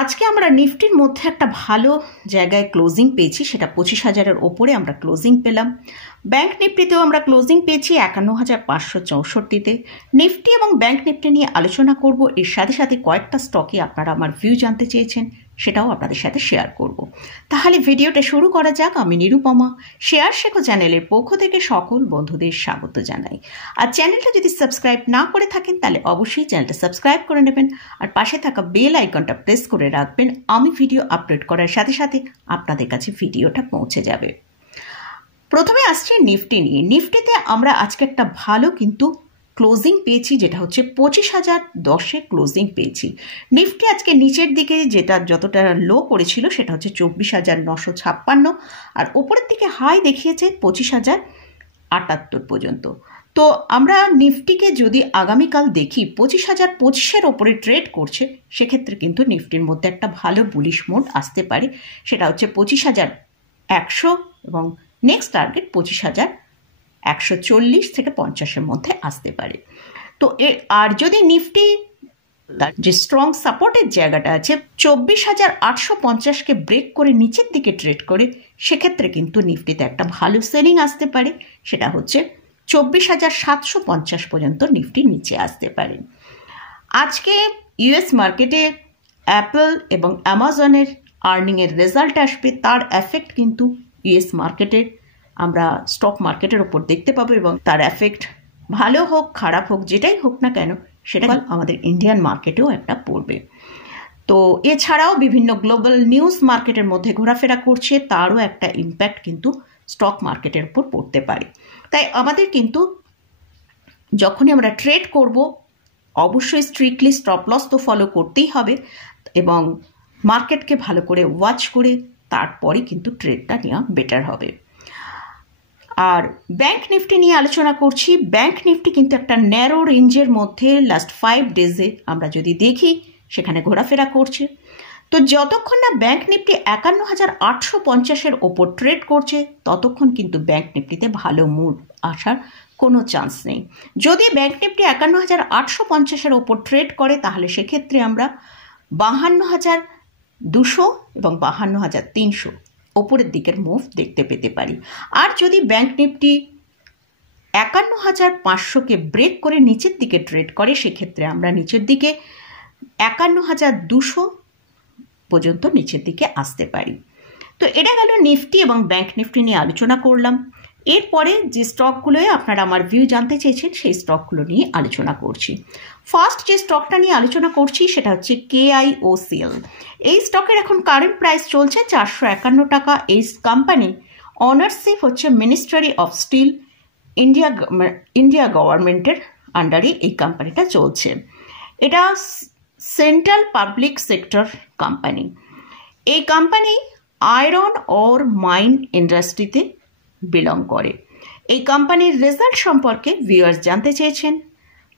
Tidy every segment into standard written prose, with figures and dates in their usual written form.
আজকে আমরা নিফটির মধ্যে একটা ভালো জায়গায় ক্লোজিং পেয়েছি, সেটা 25,000-এর ওপরে আমরা ক্লোজিং পেলাম। ব্যাংক নিফটিতেও আমরা ক্লোজিং পেয়েছি 51,564-তে। নিফটি এবং ব্যাংক নিফটি নিয়ে আলোচনা করব, এর সাথে সাথে কয়েকটা স্টকে আপনারা আমার ভিউ জানতে চেয়েছেন, সেটাও আপনাদের সাথে শেয়ার করব। তাহলে ভিডিওটা শুরু করা যাক। আমি নিরুপমা, শেয়ার শেখো চ্যানেলের পক্ষ থেকে সকল বন্ধুদের স্বাগত জানাই। আর চ্যানেলটা যদি সাবস্ক্রাইব না করে থাকেন তাহলে অবশ্যই চ্যানেলটা সাবস্ক্রাইব করে নেবেন, আর পাশে থাকা বেল আইকনটা প্রেস করে রাখবেন। আমি ভিডিও আপলোড করার সাথে সাথে আপনাদের কাছে ভিডিওটা পৌঁছে যাবে। প্রথমে আসছে নিফটি নিয়ে। নিফটিতে আমরা আজকে একটা ভালো কিন্তু ক্লোজিং পেয়েছি, যেটা হচ্ছে 25,010-এ ক্লোজিং পেয়েছি। নিফটি আজকে নিচের দিকে যেটা যতটা লো করেছিল সেটা হচ্ছে 24,956, আর ওপরের দিকে হাই দেখিয়েছে 25,078 পর্যন্ত। তো আমরা নিফটিকে যদি আগামীকাল দেখি 25,025-এর ওপরে ট্রেড করছে, সেক্ষেত্রে কিন্তু নিফটির মধ্যে একটা ভালো বুলিশ মোড আসতে পারে। সেটা হচ্ছে 25,100 এবং নেক্সট টার্গেট 25,140 থেকে 50-এর মধ্যে আসতে পারে। তো আর যদি নিফটি যে স্ট্রং সাপোর্টের জায়গাটা আছে 24,850-কে ব্রেক করে নিচের দিকে ট্রেড করে, সেক্ষেত্রে কিন্তু নিফটিতে একটা ভালো সেলিং আসতে পারে। সেটা হচ্ছে 24,750 পর্যন্ত নিফটি নিচে আসতে পারে। আজকে ইউএস মার্কেটে অ্যাপল এবং অ্যামাজনের আর্নিংয়ের রেজাল্ট আসবে, তার এফেক্ট কিন্তু ইউএস মার্কেটের আমরা স্টক মার্কেটের ওপর দেখতে পাবো, এবং তার এফেক্ট ভালো হোক খারাপ হোক যেটাই হোক না কেন সেটা আমাদের ইন্ডিয়ান মার্কেটেও একটা পড়বে। তো এছাড়াও বিভিন্ন গ্লোবাল নিউজ মার্কেটের মধ্যে ঘোরাফেরা করছে, তারও একটা ইম্প্যাক্ট কিন্তু স্টক মার্কেটের উপর পড়তে পারে। তাই আমাদের কিন্তু যখনই আমরা ট্রেড করব অবশ্যই স্ট্রিক্টলি স্টপ লস তো ফলো করতেই হবে, এবং মার্কেটকে ভালো করে ওয়াচ করে তারপরে কিন্তু ট্রেডটা নেওয়া বেটার হবে। আর ব্যাংক নিফটি নিয়ে আলোচনা করছি। ব্যাংক নিফটি কিন্তু একটা ন্যারো রেঞ্জের মধ্যে লাস্ট 5 ডেজে আমরা যদি দেখি সেখানে ঘোরাফেরা করছে। তো যতক্ষণ না ব্যাংক নিফটি 51,850-এর ওপর ট্রেড করছে ততক্ষণ কিন্তু ব্যাংক নিফটিতে ভালো মুড আসার কোনো চান্স নেই। যদি ব্যাংক নিফটি 51,850-এর ওপর ট্রেড করে তাহলে সেক্ষেত্রে আমরা 52,200 এবং 52,300 ওপরের দিকের মুভ দেখতে পেতে পারি। আর যদি ব্যাংক নিফটি 51,500-কে ব্রেক করে নিচের দিকে ট্রেড করে, সেক্ষেত্রে আমরা নিচের দিকে 51,200 পর্যন্ত নিচের দিকে আসতে পারি। তো এটা গেল নিফটি এবং ব্যাংক নিফটি নিয়ে আলোচনা করলাম। এরপরে যে স্টকগুলোয় আপনারা আমার ভিউ জানতে চেয়েছেন সেই স্টকগুলো নিয়ে আলোচনা করছি। ফার্স্ট যে স্টকটা নিয়ে আলোচনা করছি সেটা হচ্ছে KIOCL। এই স্টকের এখন কারেন্ট প্রাইস চলছে 451 টাকা। এই কোম্পানি অনারশিপ হচ্ছে মিনিস্ট্রি অফ স্টিল, ইন্ডিয়া গভর্নমেন্টের আন্ডারে এই কোম্পানিটা চলছে। এটা সেন্ট্রাল পাবলিক সেক্টর কোম্পানি। এই কোম্পানি আয়রন ওর মাইন ইন্ডাস্ট্রিতে বিলং করে। এই কোম্পানির রেজাল্ট সম্পর্কে ভিউয়ার্স জানতে চেয়েছেন।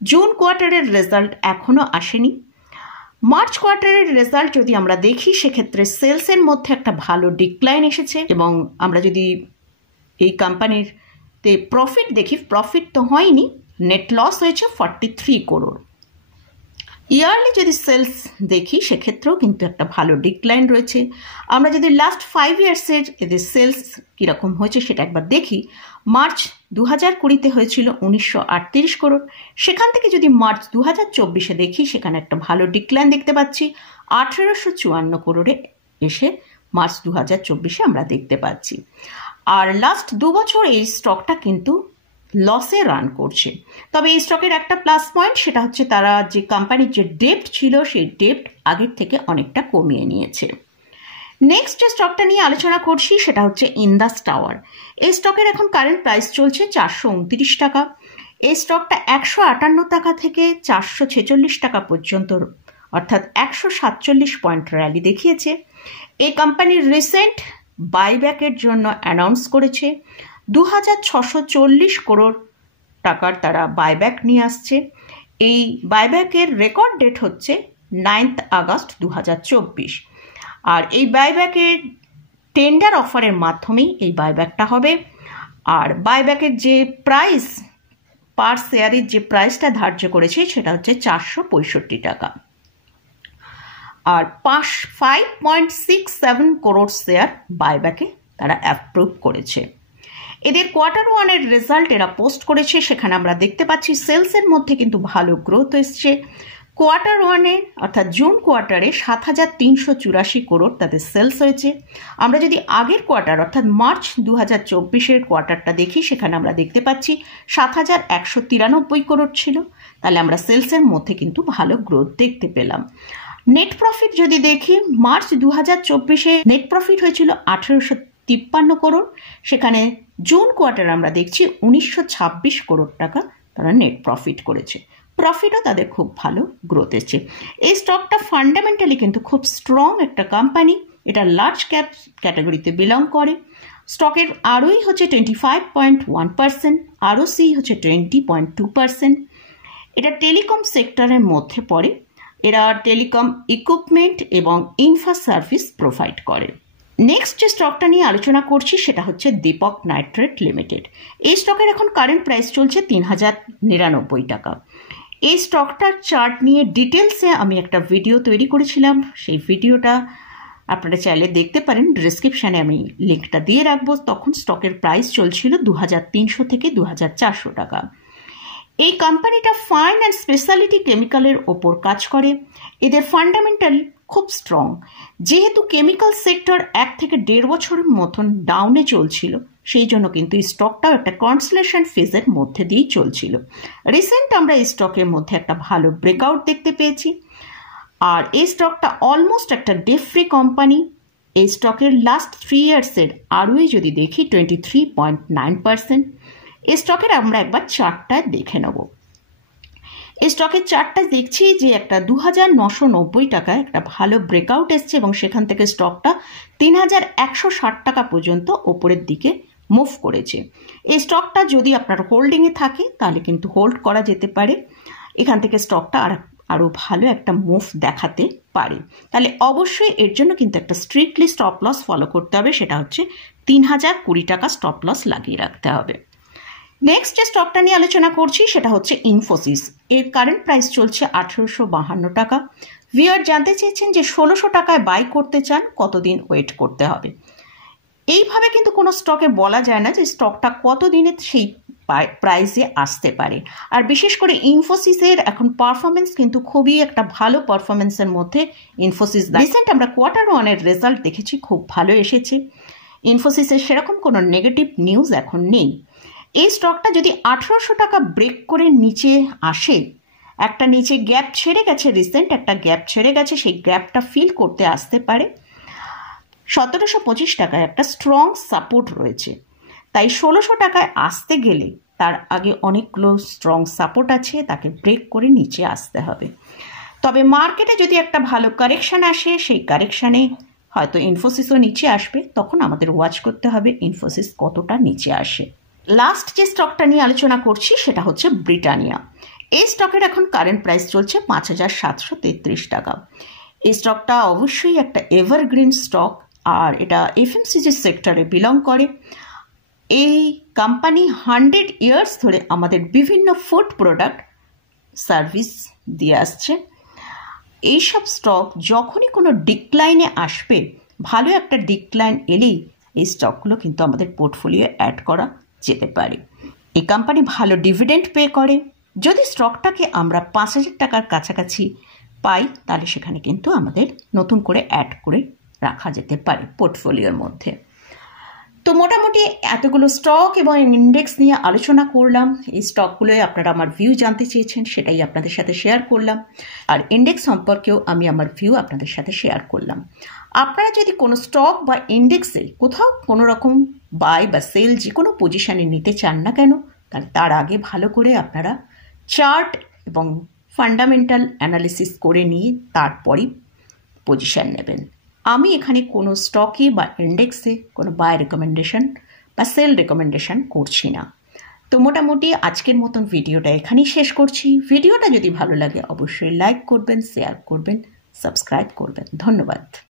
জুন কোয়ার্টারের রেজাল্ট এখনও আসেনি। মার্চ কোয়ার্টারের রেজাল্ট যদি আমরা দেখি সেক্ষেত্রে সেলসের মধ্যে একটা ভালো ডিক্লাইন এসেছে, এবং আমরা যদি এই কোম্পানিতে প্রফিট দেখি, প্রফিট তো হয়নি, নেট লস হয়েছে 43 করোড়। ইয়ারলি যদি সেলস দেখি সেক্ষেত্রেও কিন্তু একটা ভালো ডিক্লাইন রয়েছে। আমরা যদি লাস্ট 5 ইয়ার্সের এদের সেলস কীরকম হয়েছে সেটা একবার দেখি, মার্চ 2020-তে হয়েছিল 1938 করোড়। সেখান থেকে যদি মার্চ 2024-এ দেখি সেখানে একটা ভালো ডিক্লাইন দেখতে পাচ্ছি, 1854 করোড়ে এসে মার্চ 2024-এ আমরা দেখতে পাচ্ছি। আর লাস্ট 2 বছর এই স্টকটা কিন্তু লসে রান করছে। তবে এই স্টকের একটা প্লাস পয়েন্ট, সেটা হচ্ছে তারা যে কোম্পানির যে ডেপ্ট ছিল সেই ডেপ্ট আগের থেকে অনেকটা কমিয়ে নিয়েছে। নেক্সট যে স্টকটা নিয়ে আলোচনা করছি সেটা হচ্ছে ইন্দাস টাওয়ার। এই স্টকের এখন কারেন্ট প্রাইস চলছে 429 টাকা। এই স্টকটা 158 টাকা থেকে 446 টাকা পর্যন্ত, অর্থাৎ 147 পয়েন্ট র্যালি দেখিয়েছে। এই কোম্পানির রিসেন্ট বাইব্যাকের জন্য অ্যানাউন্স করেছে 2,640 করোড় টাকার তারা বাইব্যাক নিয়ে আসছে। এই বাইব্যাকের রেকর্ড ডেট হচ্ছে 9 আগস্ট 2024, আর এই বাইব্যাকের টেন্ডার অফারের মাধ্যমেই এই বাইব্যাকটা হবে। আর বাইব্যাকের যে প্রাইস পার শেয়ারের যে প্রাইসটা ধার্য করেছে সেটা হচ্ছে 465 টাকা। আর 5.67 করোড় শেয়ার বাইব্যাকে তারা অ্যাপ্রুভ করেছে। এদের কোয়ার্টার ওয়ানের রেজাল্ট এরা পোস্ট করেছে, সেখানে আমরা দেখতে পাচ্ছি সেলসের মধ্যে কিন্তু ভালো গ্রোথ এসছে। কোয়ার্টার ওয়ানে অর্থাৎ জুন কোয়ার্টারে 7,384 করোড় তাদের সেলস হয়েছে। আমরা যদি আগের কোয়ার্টার অর্থাৎ মার্চ 2024-এর কোয়ার্টারটা দেখি, সেখানে আমরা দেখতে পাচ্ছি 7,193 করোড় ছিল। তাহলে আমরা সেলসের মধ্যে কিন্তু ভালো গ্রোথ দেখতে পেলাম। নেট প্রফিট যদি দেখি, মার্চ 2024-এ নেট প্রফিট হয়েছিল 1853 করোড়, সেখানে জুন কোয়ার্টার আমরা দেখছি 1926 করোড় টাকা তারা নেট প্রফিট করেছে। প্রফিটও তাদের খুব ভালো গ্রোথ এসেছে। এই স্টকটা ফান্ডামেন্টালি কিন্তু খুব স্ট্রং একটা কোম্পানি, এটা লার্জ ক্যাপ ক্যাটাগরিতে বিলং করে। স্টকের আরওই হচ্ছে 25.1%, আরওসি হচ্ছে 20.2%। এটা টেলিকম সেক্টরের মধ্যে পড়ে। এরা টেলিকম ইকুইপমেন্ট এবং ইনফ্রা সার্ভিস প্রোভাইড করে। নেক্সট যে স্টকটা নিয়ে আলোচনা করছি সেটা হচ্ছে দীপক নাইট্রেট লিমিটেড। এই স্টকের এখন কারেন্ট প্রাইস চলছে 3,099 টাকা। এই স্টকটার চার্ট নিয়ে ডিটেলসে আমি একটা ভিডিও তৈরি করেছিলাম, সেই ভিডিওটা আপনারা চাইলে দেখতে পারেন, ডিসক্রিপশানে আমি লিঙ্কটা দিয়ে রাখবো। তখন স্টকের প্রাইস চলছিল 2,300 থেকে 2,400 টাকা। এই কোম্পানিটা ফাইন অ্যান্ড স্পেশালিটি কেমিক্যালের ওপর কাজ করে। এদের ফান্ডামেন্টাল খুব স্ট্রং। যেহেতু কেমিক্যাল সেক্টর 1 থেকে 1.5 বছরের মতন ডাউনে চলছিল, সেই জন্য কিন্তু এই স্টকটাও একটা কনসলেশন ফেজের মধ্যে দিয়েই চলছিল। রিসেন্ট আমরা এই স্টকের মধ্যে একটা ভালো ব্রেকআউট দেখতে পেয়েছি। আর এই স্টকটা অলমোস্ট একটা ডেট ফ্রি কোম্পানি। এই স্টকের লাস্ট 3 ইয়ার্সের আরওই যদি দেখি 23.9%। এই স্টকের আমরা একবার চার্টটা দেখে নেব। এই স্টকের চার্টটা দেখছি যে একটা 2,990 টাকায় একটা ভালো ব্রেকআউট এসছে এবং সেখান থেকে স্টকটা 3,160 টাকা পর্যন্ত ওপরের দিকে মুভ করেছে। এই স্টকটা যদি আপনার হোল্ডিংয়ে থাকে তাহলে কিন্তু হোল্ড করা যেতে পারে। এখান থেকে স্টকটা আরও ভালো একটা মুভ দেখাতে পারে। তাহলে অবশ্যই এর জন্য কিন্তু একটা স্ট্রিক্টলি স্টপ লস ফলো করতে হবে, সেটা হচ্ছে 3,020 টাকা স্টপ লস লাগিয়ে রাখতে হবে। নেক্সট যে স্টকটা নিয়ে আলোচনা করছি সেটা হচ্ছে ইনফোসিস। এর কারেন্ট প্রাইস চলছে 1,852 টাকা। ভিউয়ার জানতে চেয়েছেন যে 1,600 টাকায় বাই করতে চান কতদিন ওয়েট করতে হবে। এইভাবে কিন্তু কোনো স্টকে বলা যায় না যে স্টকটা কতদিনে সেই প্রাইসে আসতে পারে। আর বিশেষ করে ইনফোসিসের এখন পারফরমেন্স কিন্তু খুবই একটা ভালো পারফরমেন্সের মধ্যে ইনফোসিস। রিসেন্ট আমরা কোয়ার্টার ওয়ানের রেজাল্ট দেখেছি, খুব ভালো এসেছে। ইনফোসিসের সেরকম কোনো নেগেটিভ নিউজ এখন নেই। এই স্টকটা যদি 1,800 টাকা ব্রেক করে নিচে আসে, একটা নিচে গ্যাপ ছেড়ে গেছে, রিসেন্ট একটা গ্যাপ ছেড়ে গেছে, সেই গ্যাপটা ফিল করতে আসতে পারে। 1,725 টাকায় একটা স্ট্রং সাপোর্ট রয়েছে। তাই 1,600 টাকায় আসতে গেলে তার আগে অনেকগুলো স্ট্রং সাপোর্ট আছে, তাকে ব্রেক করে নিচে আসতে হবে। তবে মার্কেটে যদি একটা ভালো কারেকশান আসে, সেই কারেকশানে হয়তো ইনফোসিসও নিচে আসবে, তখন আমাদের ওয়াচ করতে হবে ইনফোসিস কতটা নিচে আসে। লাস্ট যে স্টকটা নিয়ে আলোচনা করছি সেটা হচ্ছে ব্রিটানিয়া। এই স্টকের এখন কারেন্ট প্রাইস চলছে 5,733 টাকা। এই স্টকটা অবশ্যই একটা এভারগ্রিন স্টক, আর এটা এফএমসিজি সেক্টরে বিলং করে। এই কোম্পানি 100 ইয়ার্স ধরে আমাদের বিভিন্ন ফুড প্রোডাক্ট সার্ভিস দিয়ে আসছে। এইসব স্টক যখনই কোনো ডিক্লাইনে আসবে, ভালো একটা ডিক্লাইন এলেই এই স্টকগুলো কিন্তু আমাদের পোর্টফোলিও অ্যাড করা যেতে পারে। এই কোম্পানি ভালো ডিভিডেন্ড পে করে। যদি স্টকটাকে আমরা 5,000 টাকার কাছাকাছি পাই, তাহলে সেখানে কিন্তু আমাদের নতুন করে অ্যাড করে রাখা যেতে পারে পোর্টফোলিওর মধ্যে। তো মোটামুটি এতগুলো স্টক এবং ইন্ডেক্স নিয়ে আলোচনা করলাম। এই স্টকগুলোয় আপনারা আমার ভিউ জানতে চেয়েছেন, সেটাই আপনাদের সাথে শেয়ার করলাম। আর ইন্ডেক্স সম্পর্কেও আমি আমার ভিউ আপনাদের সাথে শেয়ার করলাম। আপনারা যদি কোনো স্টক বা ইন্ডেক্সে কোথাও কোনো রকম বাই বা সেল যে কোনো পজিশানে নিতে চান না কেন, তাহলে তার আগে ভালো করে আপনারা চার্ট এবং ফান্ডামেন্টাল অ্যানালিসিস করে নিয়ে তারপরই পজিশান নেবেন। আমি এখানে কোনো স্টকে বা ইন্ডেক্সে কোনো বাই রেকমেন্ডেশন বা সেল রেকমেন্ডেশন করছি না। তো মোটামুটি আজকের মতন ভিডিওটা এখানেই শেষ করছি। ভিডিওটা যদি ভালো লাগে অবশ্যই লাইক করবেন, শেয়ার করবেন, সাবস্ক্রাইব করবেন। ধন্যবাদ।